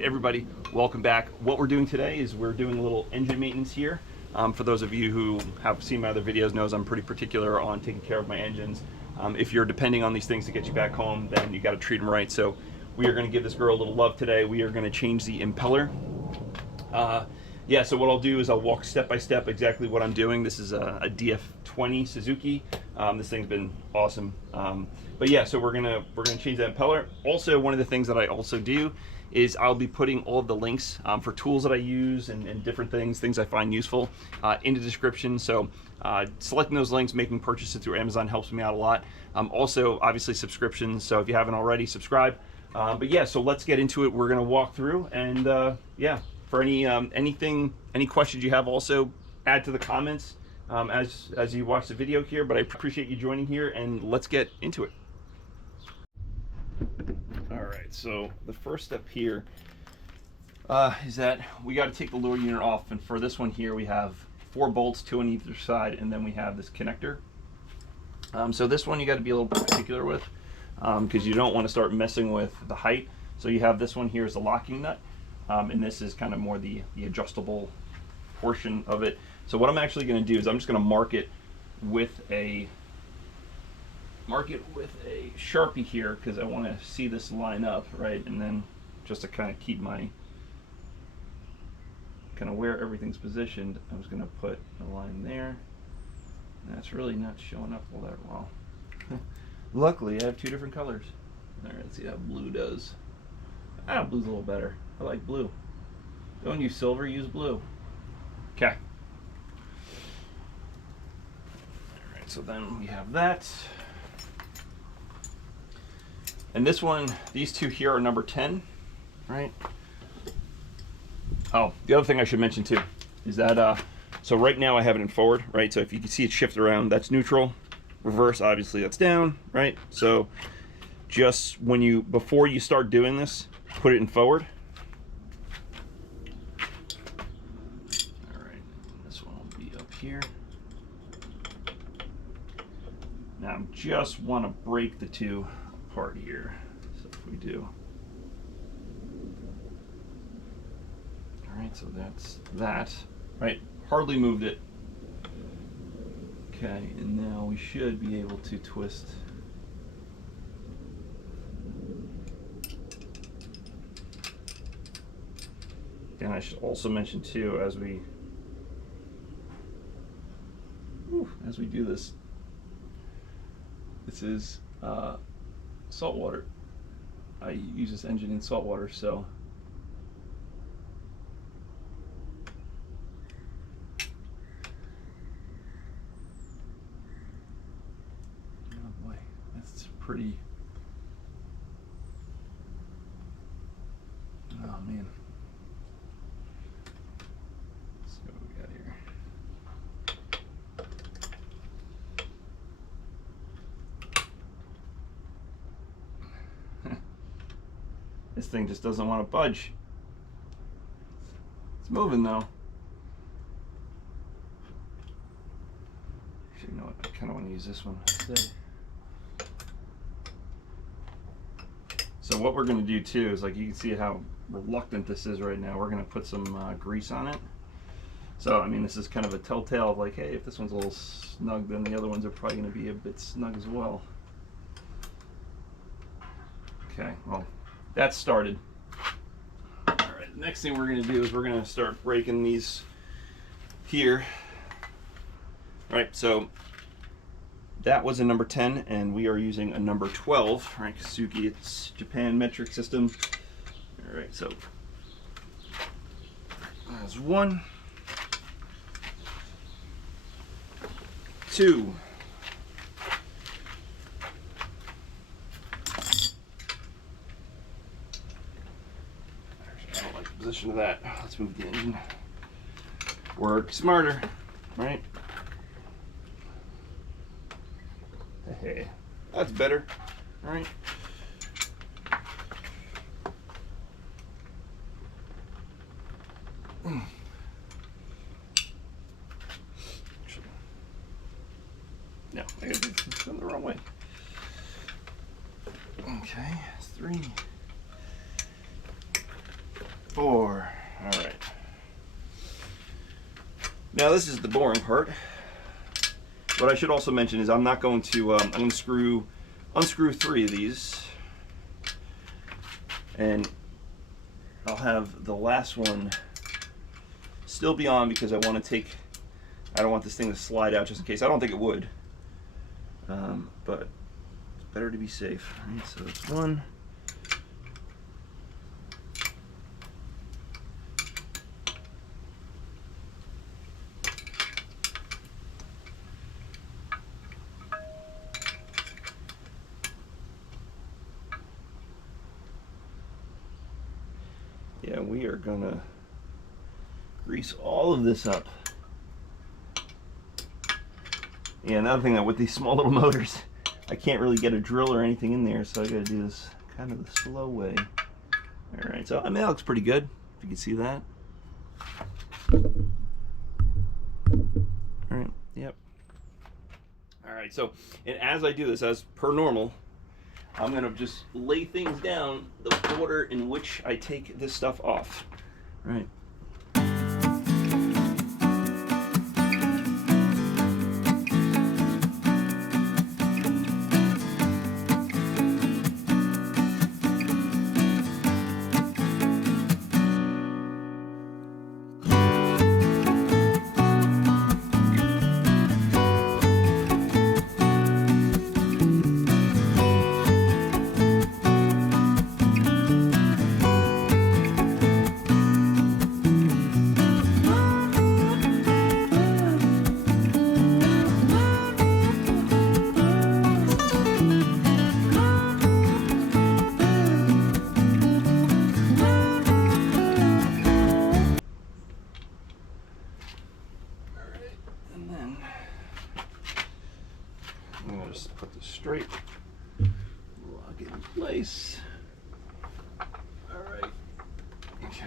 Hey everybody, welcome back. What we're doing today is we're doing a little engine maintenance here. For those of you who have seen my other videos knows I'm pretty particular on taking care of my engines. If you're depending on these things to get you back home, then you got to treat them right. So we are going to give this girl a little love today. We are going to change the impeller. Yeah, so what I'll do is I'll walk step by step exactly what I'm doing. This is a DF20 Suzuki. This thing's been awesome. But yeah, so we're gonna change that impeller. Also, one of the things that I also do is I'll be putting all of the links for tools that I use and different things I find useful in the description. So selecting those links, making purchases through Amazon helps me out a lot. Also, obviously subscriptions. So if you haven't already, subscribe. But yeah, so let's get into it. We're gonna walk through and yeah. For any questions you have, also add to the comments as you watch the video here. But I appreciate you joining here, and let's get into it. All right, so the first step here is that we got to take the lower unit off, and for this one here, we have 4 bolts, 2 on either side, and then we have this connector. So this one you got to be a little bit particular with because you don't want to start messing with the height. So you have this one here is a locking nut. And this is kind of more the adjustable portion of it. So what I'm actually going to do is I'm just going to mark it with a Sharpie here because I want to see this line up, right? And then just to kind of keep my where everything's positioned, I'm just going to put a line there. And that's really not showing up all that well. Luckily, I have 2 different colors. All right, let's see how blue does. Blue's a little better. I like blue. Don't use silver, use blue. Okay. Alright, so then we have that. And this one, these 2 here are number 10, right? Oh, the other thing I should mention too is that, so right now I have it in forward, right? So if you can see it shift around, that's neutral. Reverse, obviously that's down, right? So just before you start doing this, put it in forward. All right, this one will be up here. Now I just want to break the 2 apart here. So if we do. All right, so that's that. Right, hardly moved it. Okay, and now we should be able to twist. And I should also mention too, as we do this, this is saltwater. I use this engine in saltwater, so oh boy, that's pretty. Oh man. This thing just doesn't want to budge. It's moving though. Actually, you know what? I kind of want to use this one instead. So what we're going to do too is, like, you can see how reluctant this is right now. We're going to put some grease on it. So I mean, this is kind of a telltale of like, hey, if this one's a little snug, then the other ones are probably going to be a bit snug as well. Okay, well. That's started. All right, the next thing we're going to do is we're going to start breaking these here. All right, so that was a number 10, and we are using a number 12. All right, Suzuki, it's Japan metric system. All right, so that's 1, 2. Position of that. Let's move the engine. Work smarter, right? Hey, that's better, all right? No, I got this going the wrong way. Okay, 3. 4. All right. Now this is the boring part. What I should also mention is I'm not going to, I'm going to unscrew 3 of these, and I'll have the last one still be on because I don't want this thing to slide out just in case. I don't think it would, but it's better to be safe. All right, so it's 1. Yeah, we are gonna grease all of this up. Yeah, another thing that with these small little motors, I can't really get a drill or anything in there, so I gotta do this kind of the slow way. All right, so I mean, that looks pretty good, if you can see that. All right, yep. All right, so, and as I do this, as per normal, I'm gonna just lay things down the order in which I take this stuff off. All right. Just put this straight, lock it in place. All right. Okay.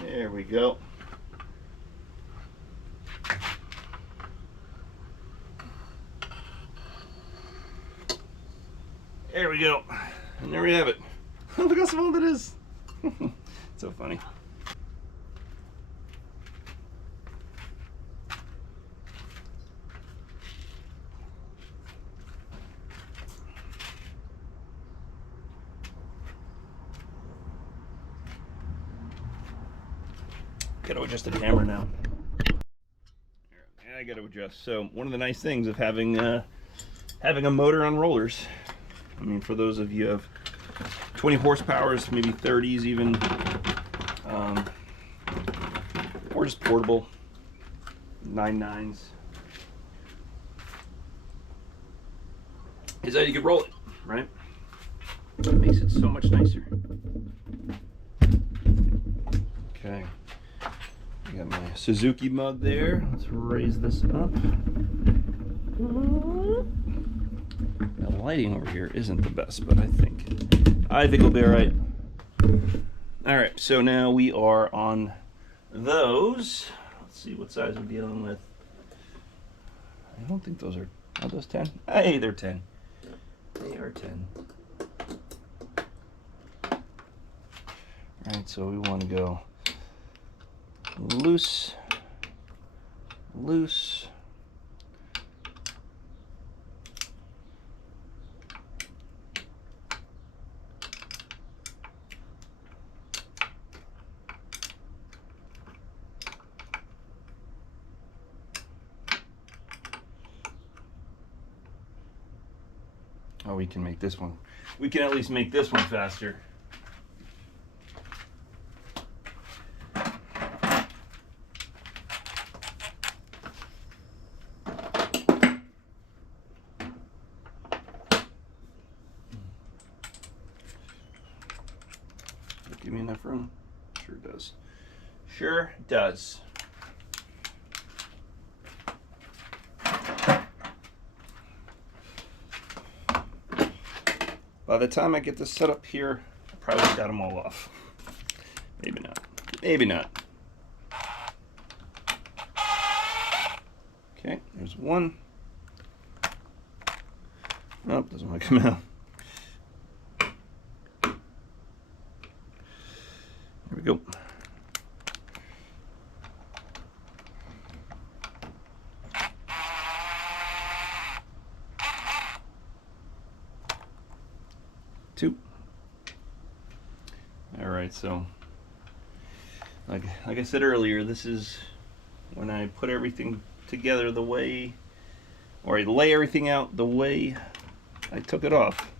There we go. There we go. And there we have it. Look how small that is. So funny. Got to adjust the camera now. I got to adjust. So one of the nice things of having a motor on rollers, I mean, for those of you who have 20 horsepowers, maybe 30s even, or just portable 9.9s, is that you can roll it, right? It makes it so much nicer. Okay, I got my Suzuki mug there. Let's raise this up. The lighting over here isn't the best, but I think we'll be all right. All right, so now we are on those. Let's see what size we're dealing with. I don't think those are those 10? Hey, they're 10. They are 10. All right, so we want to go loose, loose. Oh, we can make this one. We can at least make this one faster. Give me enough room? Sure does. Sure does. By the time I get this set up here, I probably got them all off. Maybe not. Maybe not. Okay, there's one. Oh, doesn't want to come out. There we go. Two. All right, so like I said earlier, this is when I put everything together the way, or I lay everything out the way I took it off.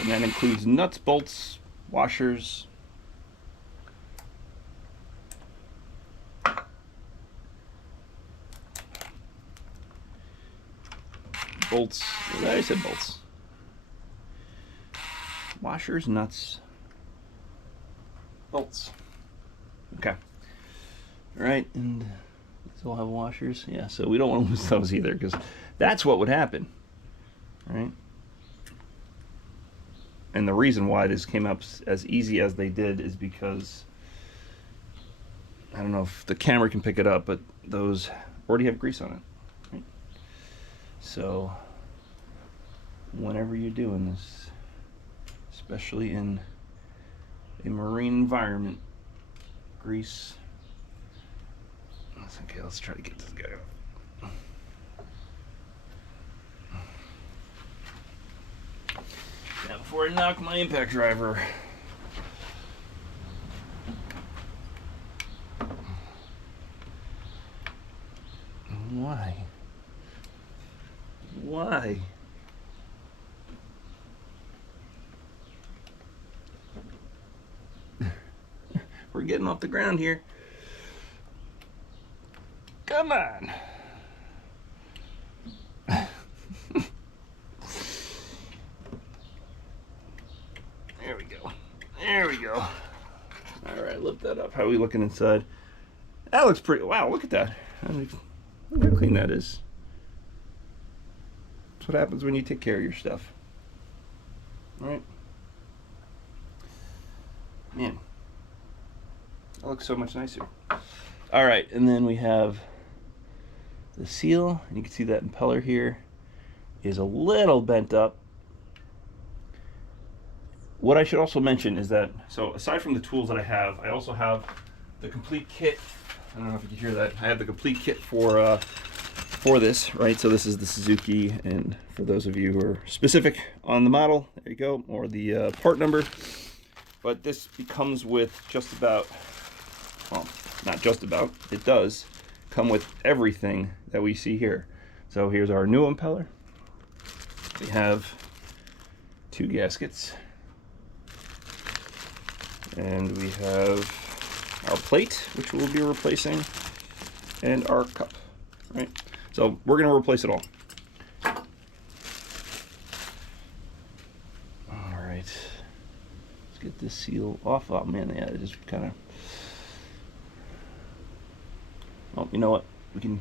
And that includes nuts, bolts, washers, bolts. I said bolts. Washers, nuts, bolts. Okay. All right, and these all have washers. Yeah, so we don't want to lose those either, because that's what would happen. All right. And the reason why this came up as easy as they did is because, I don't know if the camera can pick it up, but those already have grease on it. Right? So whenever you're doing this, especially in a marine environment, grease. Okay, let's try to get this guy out. Now, before I knock my impact driver, why? Why? We're getting off the ground here. Come on. There we go. There we go. All right, lift that up. How are we looking inside? That looks pretty. Wow, look at that. Look how clean that is. That's what happens when you take care of your stuff. All right. Man, that looks so much nicer. All right, and then we have the seal, and you can see that impeller here is a little bent up. What I should also mention is that, so aside from the tools that I have, I also have the complete kit. I don't know if you can hear that. I have the complete kit for this, right? So this is the Suzuki, and for those of you who are specific on the model, there you go, or the part number. But this comes with just about, well, not just about, it does come with everything that we see here. So here's our new impeller. We have 2 gaskets. And we have our plate, which we'll be replacing, and our cup, right? So we're gonna replace it all. All right, let's get this seal off. Oh man, yeah, it just kind of, well, you know what? We'll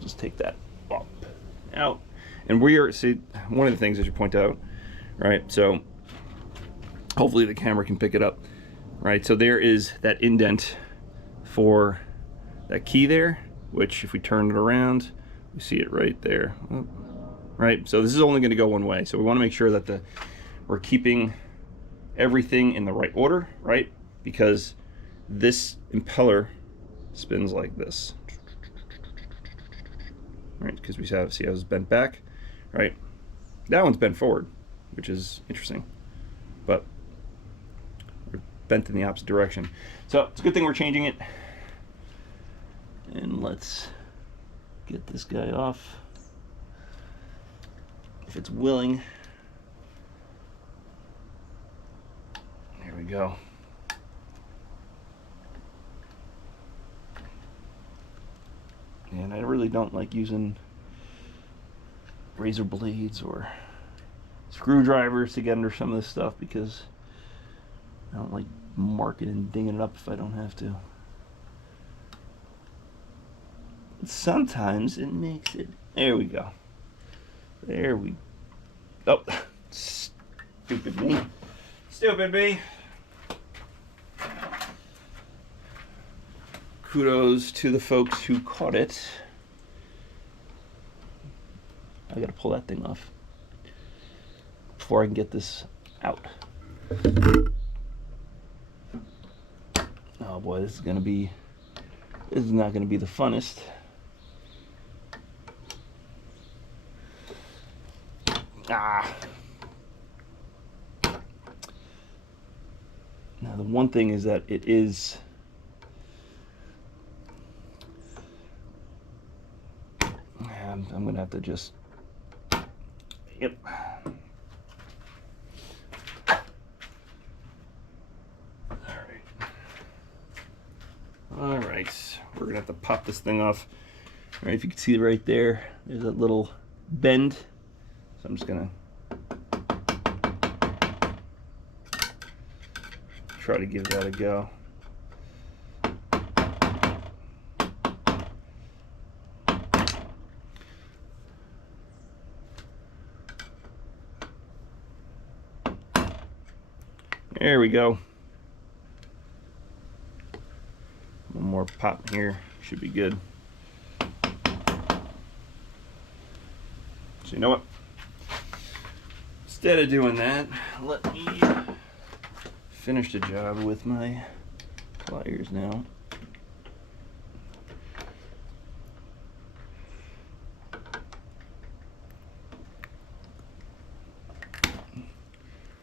just take that up, out. And we are, see, one of the things I should point out, right? So hopefully the camera can pick it up, right? So there is that indent for that key there, which if we turn it around, we see it right there, right? So this is only gonna go one way. So we wanna make sure that we're keeping everything in the right order, right? Because this impeller spins like this, right? Because we have, see how it's bent back, right? That one's bent forward, which is interesting, but we're bent in the opposite direction. So it's a good thing we're changing it. And let's get this guy off, if it's willing. There we go. And I really don't like using razor blades or screwdrivers to get under some of this stuff, because I don't like marking and dinging it up if I don't have to. But sometimes it makes it, there we go. There we Oh, stupid me. Stupid me. Kudos to the folks who caught it. I gotta pull that thing off before I can get this out. Oh boy, this is not gonna be the funnest. Ah. Now the one thing is that it is I'm gonna have to just, yep. All right, we're gonna have to pop this thing off. All right, if you can see right there, there's a little bend. So I'm just gonna try to give that a go. There we go. One more pop here, should be good. So you know what? Instead of doing that, let me finish the job with my pliers now.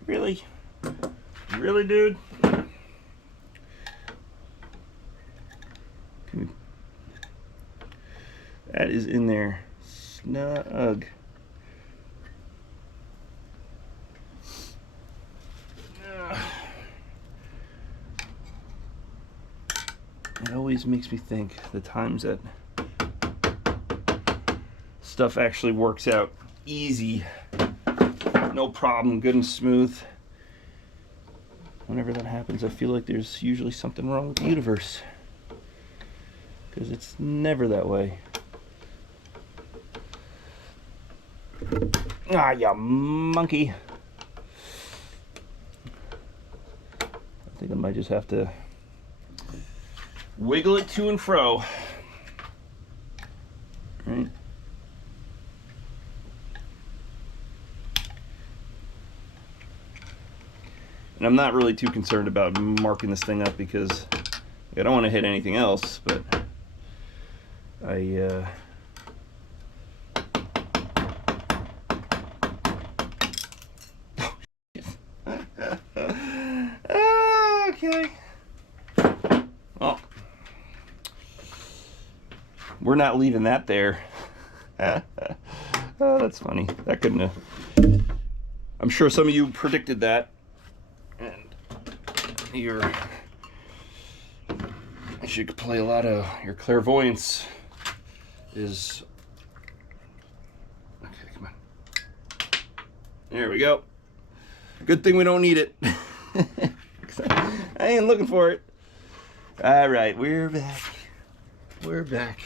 Really? Really, dude? That is in there snug. It always makes me think the times that stuff actually works out easy, no problem, good and smooth. Whenever that happens, I feel like there's usually something wrong with the universe, because it's never that way. Ah, you monkey. I think I might just have to wiggle it to and fro. Right. And I'm not really too concerned about marking this thing up because I don't want to hit anything else, but I okay. Well, we're not leaving that there. Oh, that's funny. That couldn't have. I'm sure some of you predicted that. You should play a lot of your clairvoyance is okay. Come on, there we go. Good thing we don't need it. I ain't looking for it. All right, we're back. We're back.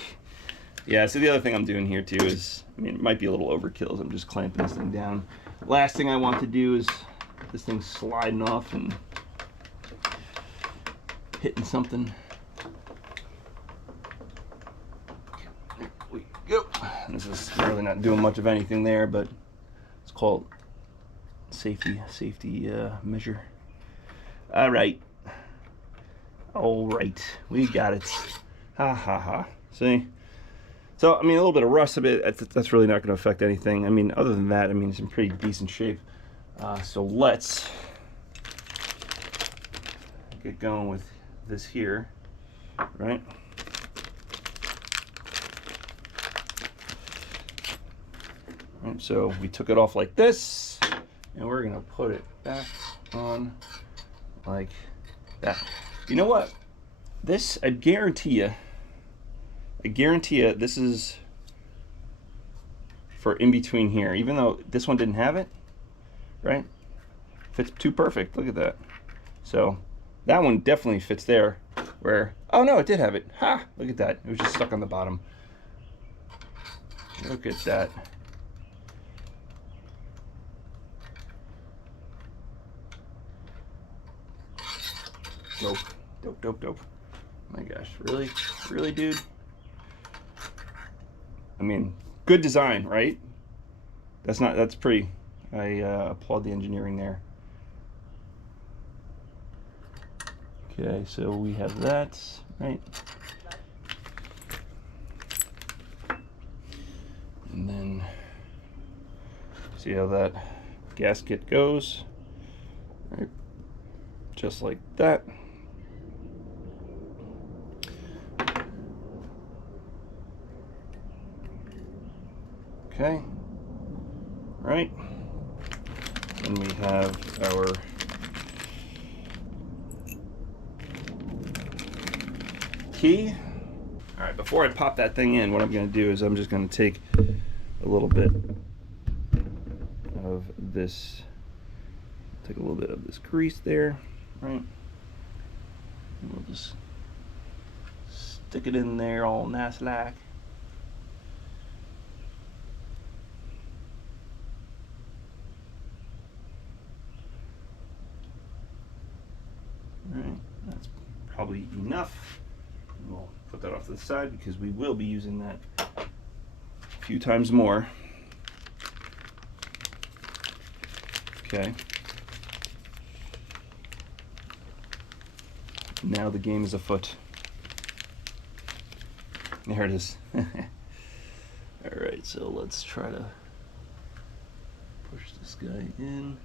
Yeah, so the other thing I'm doing here too is, I mean, it might be a little overkill as I'm just clamping this thing down. Last thing I want to do is this thing sliding off and hitting something. There we go. This is really not doing much of anything there, but it's called safety measure. All right, we got it. Ha ha ha. See? So I mean, a little bit of rust, that's really not going to affect anything. I mean, other than that, I mean, it's in pretty decent shape. So let's get going with this here, right? And so we took it off like this, and we're gonna put it back on like that. You know what? This, I guarantee you, this is for in between here, even though this one didn't have it, right? Fits too perfect, look at that. So that one definitely fits there, where, oh no, it did have it. Ha, look at that, it was just stuck on the bottom. Look at that. Dope, dope, dope, dope. My gosh, really, really, dude. I mean, good design, right? That's pretty. I applaud the engineering there. Okay, so we have that, right? And then see how that gasket goes, right? Just like that. Okay, right. Then we have our key. All right, before I pop that thing in, what I'm going to do is I'm just going to take a little bit of this, take a little bit of this grease there, right? And we'll just stick it in there all nice like. All right, that's probably enough. We'll put that off to the side because we will be using that a few times more. Okay. Now the game is afoot. There it is. Alright, so let's try to push this guy in.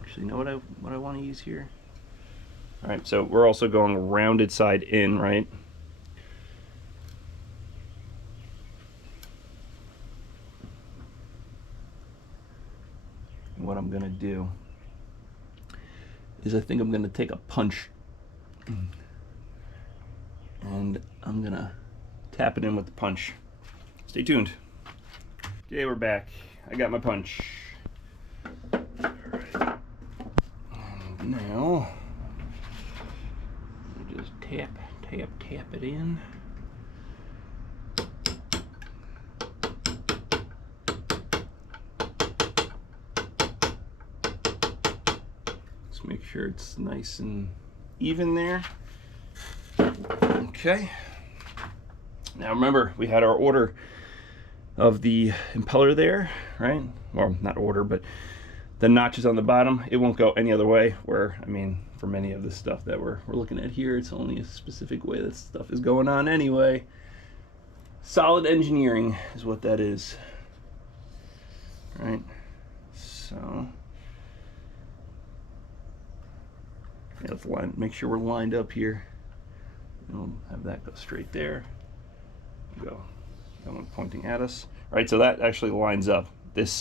Actually, you know what I want to use here? Alright, so we're also going rounded side in, right? And what I'm gonna do is I think I'm gonna take a punch and I'm gonna tap it in with the punch. Stay tuned. Okay, we're back. I got my punch. Alright. And now we just tap it in. Just make sure it's nice and even there. Okay. Now remember, we had our order of the impeller there, right? Well, not order, but the notches on the bottom. It won't go any other way. Where, I mean, for many of the stuff that we're looking at here, it's only a specific way that stuff is going on anyway. Solid engineering is what that is. Right? So yeah, let's make sure we're lined up here. And we'll have that go straight there. Go. That one pointing at us. All right, so that actually lines up. That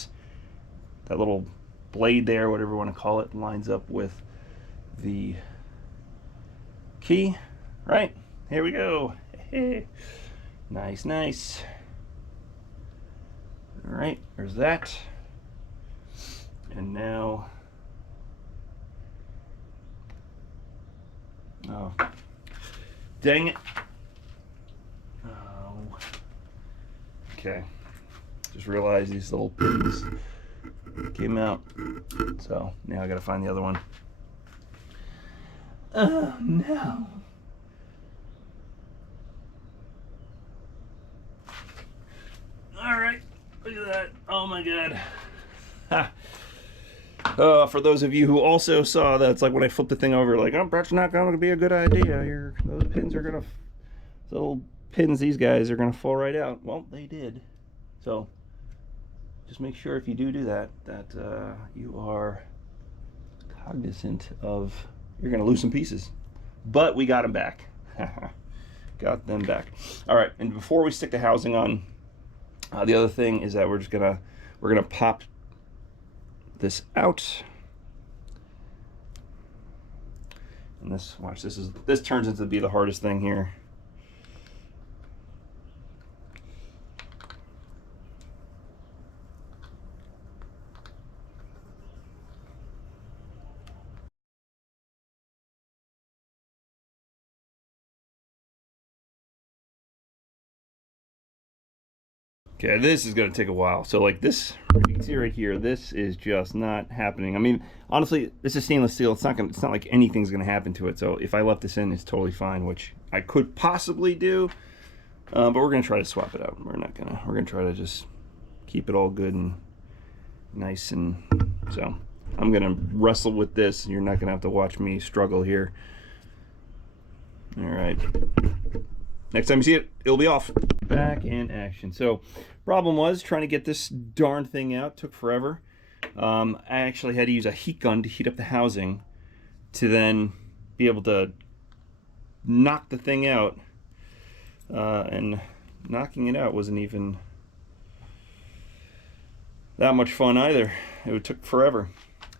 little blade there, whatever you want to call it, lines up with the key. Right, here we go. Nice, nice. All right, there's that. And now, oh, dang it. Oh. Okay, just realized these little pins came out. So now I gotta find the other one. Oh no. All right, look at that. Oh my God. Ha. For those of you who also saw that, it's like when I flipped the thing over, like, oh, that's not going to be a good idea. Those pins are going to, little pins, these guys are going to fall right out. Well, they did. So just make sure if you do that, that you are cognizant of, you're going to lose some pieces. But we got them back. Got them back. All right, and before we stick the housing on, the other thing is that we're gonna pop this out. And watch, this turns into be the hardest thing here. Okay, this is gonna take a while. So like this, you can see right here, this is just not happening. I mean, honestly, this is stainless steel. It's not like anything's gonna happen to it. So if I left this in, it's totally fine, which I could possibly do. But we're gonna try to swap it out. We're gonna try to just keep it all good and nice. And so I'm gonna wrestle with this. You're not gonna have to watch me struggle here. All right. Next time you see it, it'll be off. Back in action. So, problem was trying to get this darn thing out. Took forever. I actually had to use a heat gun to heat up the housing to then be able to knock the thing out. And knocking it out wasn't even that much fun either. It took forever.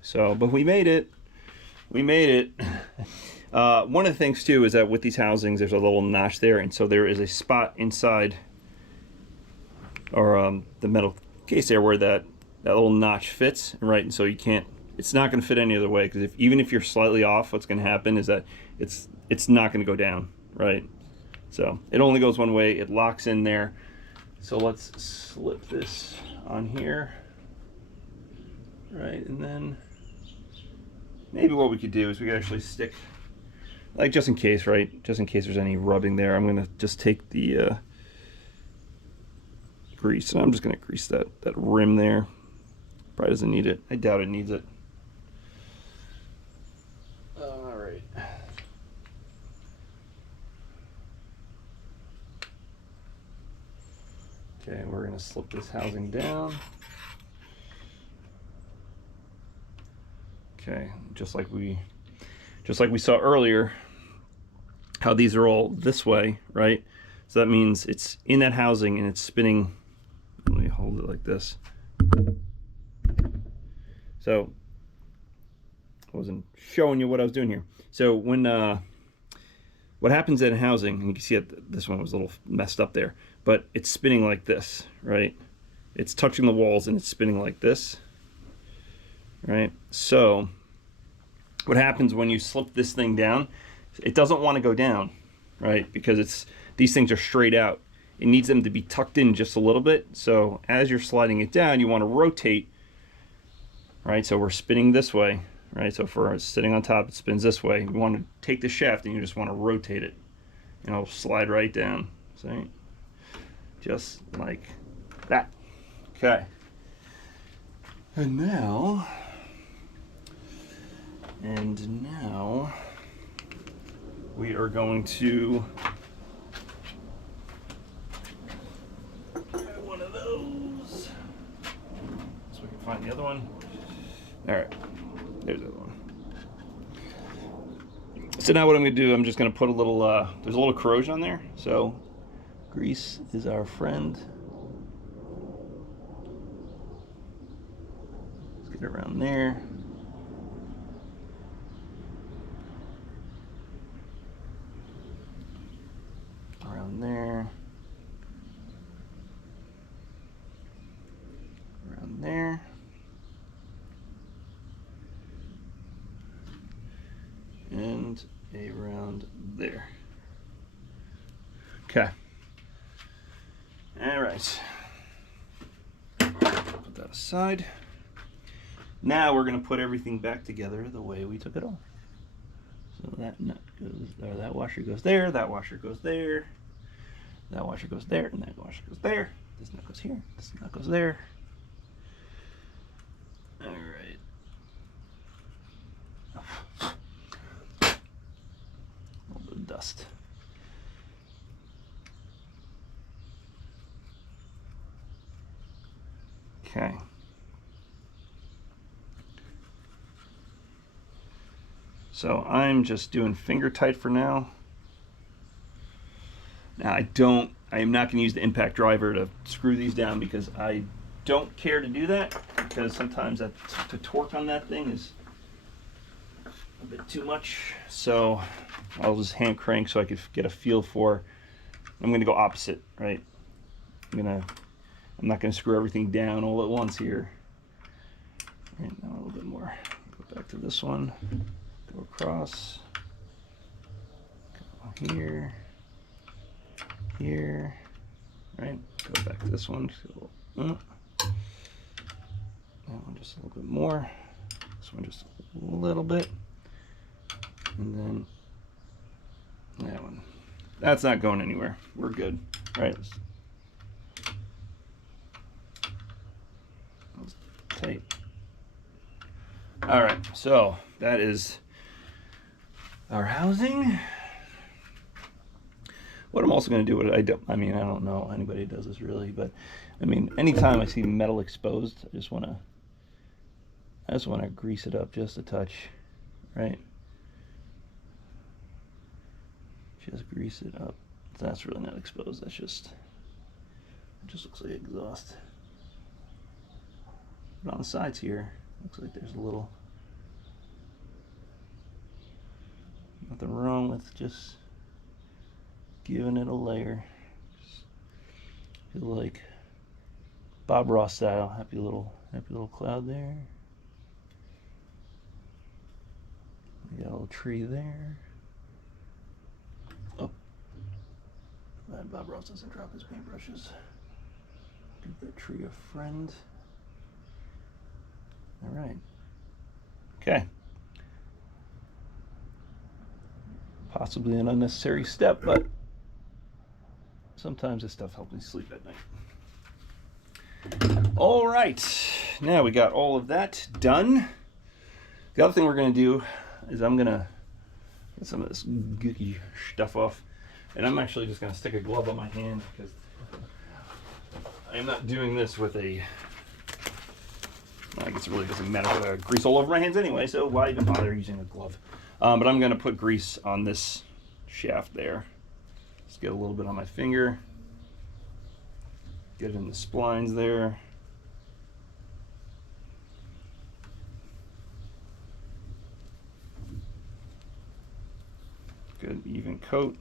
So, but we made it. We made it. One of the things too is that with these housings there's a little notch there, and so there is a spot inside or the metal case there where that little notch fits, right? And so you can't, it's not going to fit any other way, because even if you're slightly off, what's going to happen is that it's not going to go down, right? So it only goes one way. It locks in there. So let's slip this on here, right? And then maybe what we could do is we could actually stick, like, just in case, right? Just in case there's any rubbing there, I'm gonna just take the grease, and I'm just gonna grease that rim there. Probably doesn't need it. I doubt it needs it. All right. Okay, we're gonna slip this housing down. Okay, just like we saw earlier, how these are all this way, right? So that means it's in that housing and it's spinning. Let me hold it like this. So I wasn't showing you what I was doing here. So when what happens in a housing, and you can see it, this one was a little messed up there, but it's spinning like this, right? It's touching the walls and it's spinning like this, right? So what happens when you slip this thing down, it doesn't want to go down, right? Because these things are straight out. It needs them to be tucked in just a little bit. So as you're sliding it down, you want to rotate, right? So we're spinning this way, right? So for sitting on top, it spins this way. You want to take the shaft and you just want to rotate it, and it'll slide right down. See? Just like that. Okay. And now we are going to grab one of those so we can find the other one. All right, there's the other one. So now what I'm going to do, I'm just going to put a little, there's a little corrosion on there, so grease is our friend. Let's get it around there. Around there. Around there. And around there. Okay. All right. Put that aside. Now we're going to put everything back together the way we took it off. So that nut goes there, that washer goes there, that washer goes there, that washer goes there, and that washer goes there. This nut goes here, this nut goes there. All right. A little bit of dust. Okay. So I'm just doing finger tight for now. Now I am not going to use the impact driver to screw these down, because I don't care to do that, because sometimes the torque on that thing is a bit too much. So I'll just hand crank so I could get a feel for. I'm going to go opposite, right? I'm not going to screw everything down all at once here. All right, now a little bit more. Go back to this one. Go across. Go here. Here. right? Go back to this one. That one just a little bit more. This one just a little bit. And then that one. That's not going anywhere. We're good, right? Let's tight. All right, so that is our housing. What I'm also going to do, I don't know anybody who does this really, but I mean, anytime I see metal exposed, I just want to grease it up just a touch, right? Just grease it up. That's really not exposed. It just looks like exhaust. But on the sides here, looks like there's a little. Nothing wrong with just giving it a layer. Just feel like Bob Ross style. Happy little cloud there. We got a little tree there. Oh, glad Bob Ross doesn't drop his paintbrushes. Give that tree a friend. All right. Okay. Possibly an unnecessary step, but sometimes this stuff helps me sleep at night. All right, now we got all of that done. The other thing we're going to do is I'm going to get some of this gooky stuff off, and I'm actually just going to stick a glove on my hand because I am not doing this with a, I guess it really doesn't matter with a grease all over my hands anyway, so why even bother using a glove? But I'm going to put grease on this shaft there. Just get a little bit on my finger. Get it in the splines there. Good even coat.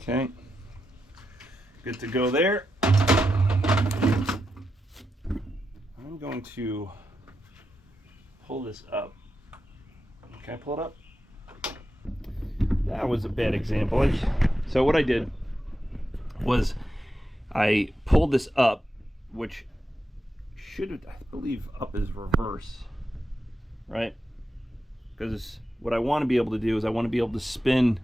Okay. Good to go there. I'm going to pull this up. Can I pull it up? That was a bad example. So what I did was I pulled this up, which should, I believe, up is reverse, right? Because what I want to be able to do is I want to be able to spin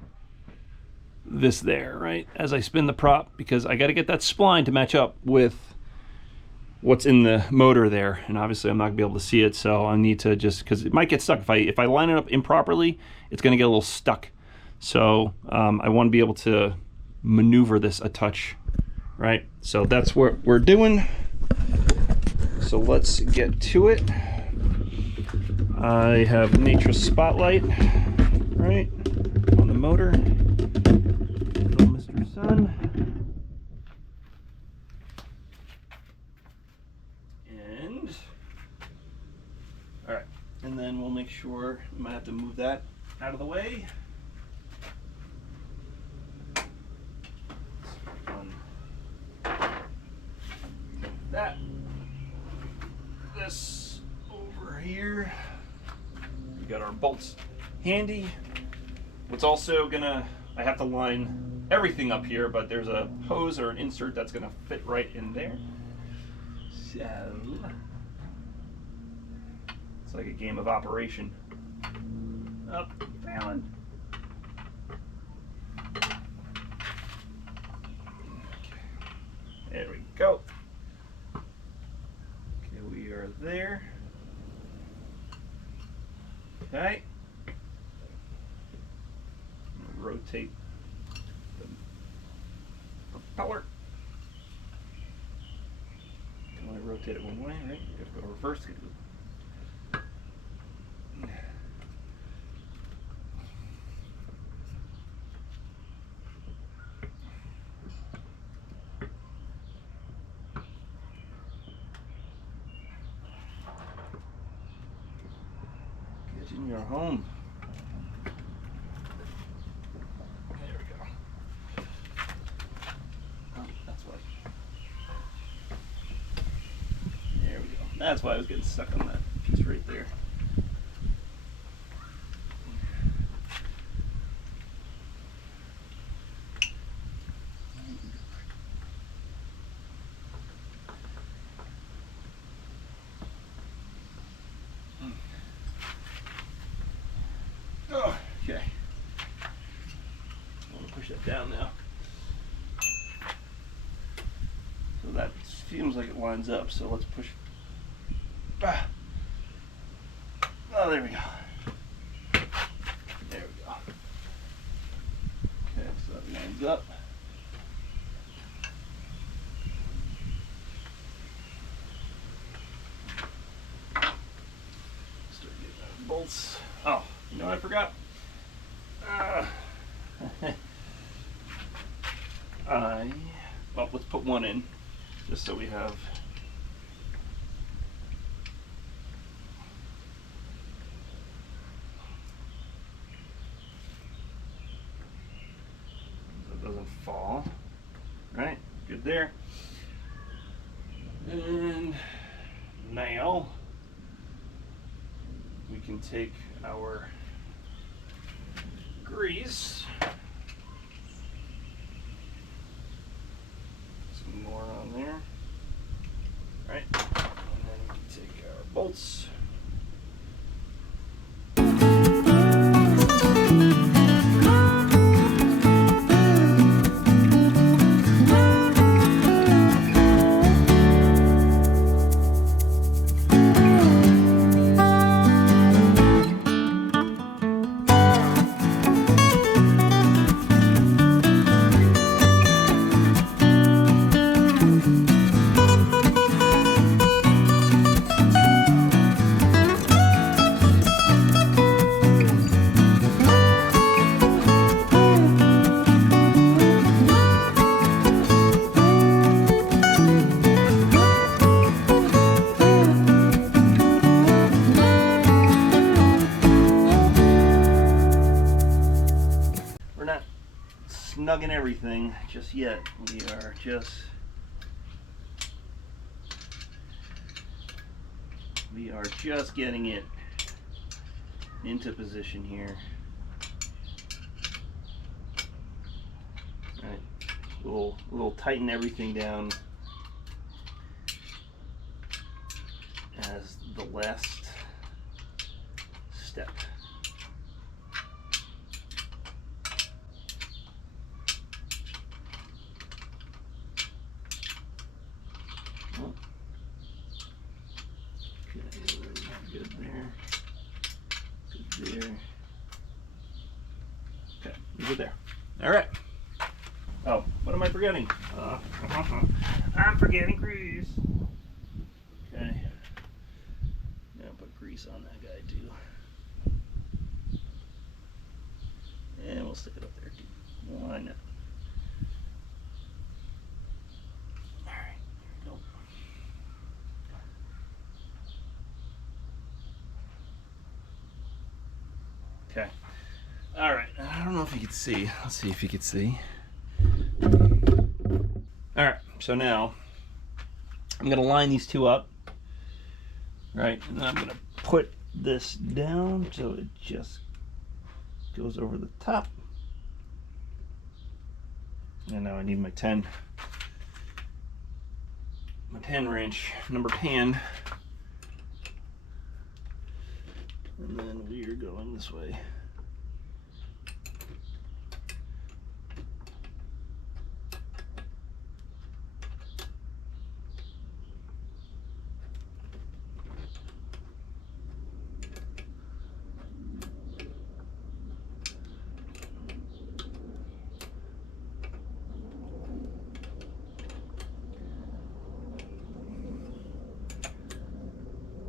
this there, right? As I spin the prop, because I got to get that spline to match up with what's in the motor there, and obviously I'm not gonna be able to see it, so I need to just, because it might get stuck if I line it up improperly, it's gonna get a little stuck. So I want to be able to maneuver this a touch, right? So that's what we're doing. So let's get to it. I have Nature's Spotlight, right, on the motor. Little Mr. Sun. And then we'll make sure, we might have to move that out of the way. That. This over here. We got our bolts handy. What's also gonna, I have to line everything up here, but there's a hose or an insert that's gonna fit right in there. So like a game of Operation. Up, down. There we go. Okay, we are there. Okay. Rotate the propeller. Can only rotate it one way, right? You have to go reverse. In your home. There we go. Oh, that's why. There we go. That's why I was getting stuck on that piece right there. down now. So that seems like it lines up, so let's push. Ah. Oh, there we go. There we go. Okay, so that lines up. Start getting our bolts. Oh, you know what I forgot? Well, let's put one in, just so we have. So it doesn't fall. Right? Good there. And now we can take our grease. Some more on there. Right? And then we can take our bolts. Snugging everything just yet. We are just getting it into position here. All right, we'll tighten everything down as the last step. Good there. Good there. Okay, good there. All right. Oh, what am I forgetting? I'm forgetting grease. Okay. Yeah, put grease on that guy too. And we'll stick it up there too. Why not? Okay. All right. I don't know if you could see. Let's see if you could see. All right. So now I'm going to line these two up. Right. And then I'm going to put this down so it just goes over the top. And now I need my 10 wrench, number 10. And then we are going this way.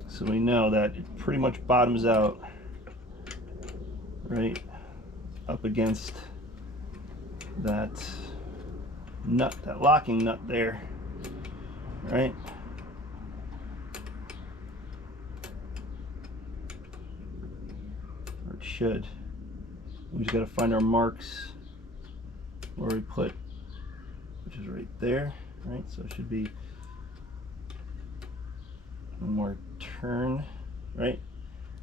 So we know that it pretty much bottoms out right up against that nut, that locking nut there, right? Or it should. We just got to find our marks where we put, which is right there, right? So it should be one more turn, right?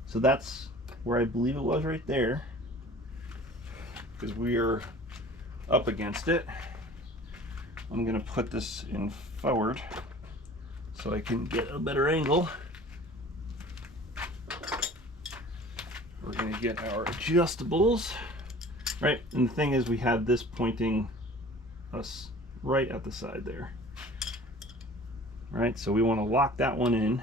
So that's where I believe it was, right there, because we are up against it. I'm gonna put this in forward so I can get a better angle. We're gonna get our adjustables right? And the thing is, we have this pointing us right at the side there, right? So we want to lock that one in.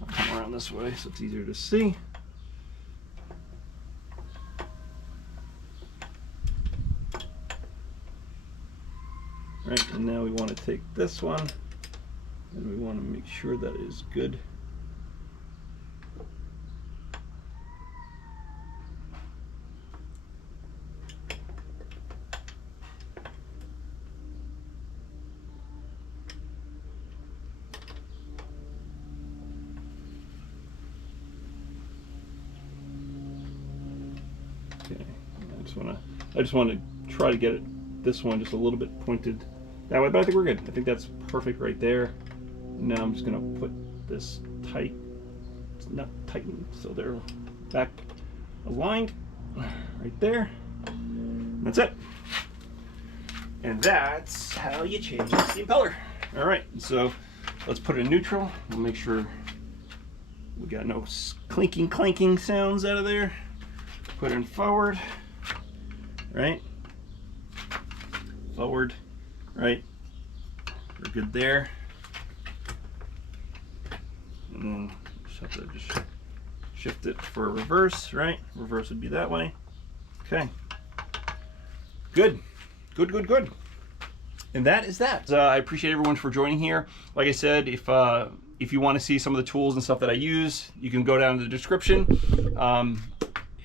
I'll come around this way so it's easier to see. Right, and now we want to take this one and we want to make sure that is good. Okay, I just want to try to get this one just a little bit pointed that way, but I think we're good. I think that's perfect right there. Now I'm just going to put this tight. It's not tightened, so they're back aligned right there. That's it. And that's how you change the impeller. All right, so let's put it in neutral. We'll make sure we got no clinking, clanking sounds out of there. Put it in forward, right? Forward, right? We're good there. And then just have to just shift it for reverse, right? Reverse would be that way. Okay. Good. Good, good, good. And that is that. I appreciate everyone for joining here. Like I said, if you want to see some of the tools and stuff that I use, you can go down to the description.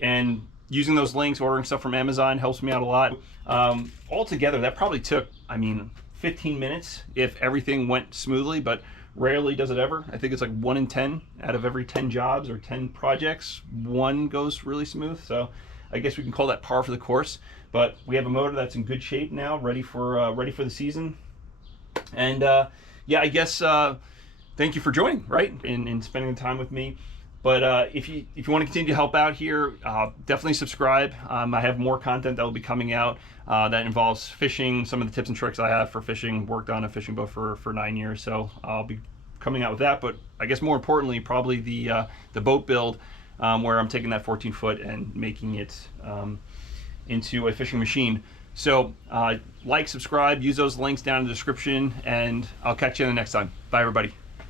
And using those links, ordering stuff from Amazon helps me out a lot. Altogether, that probably took, 15 minutes if everything went smoothly, but rarely does it ever. I think it's like 1 in 10 out of every 10 jobs or 10 projects, one goes really smooth. So I guess we can call that par for the course. But we have a motor that's in good shape now, ready for the season. And yeah, I guess thank you for joining, right, and spending the time with me. But if you want to continue to help out here, definitely subscribe. I have more content that will be coming out that involves fishing, some of the tips and tricks I have for fishing. Worked on a fishing boat for 9 years, so I'll be coming out with that. But I guess more importantly, probably the boat build, where I'm taking that 14-foot and making it into a fishing machine. So like, subscribe, use those links down in the description, and I'll catch you in the next time. Bye, everybody.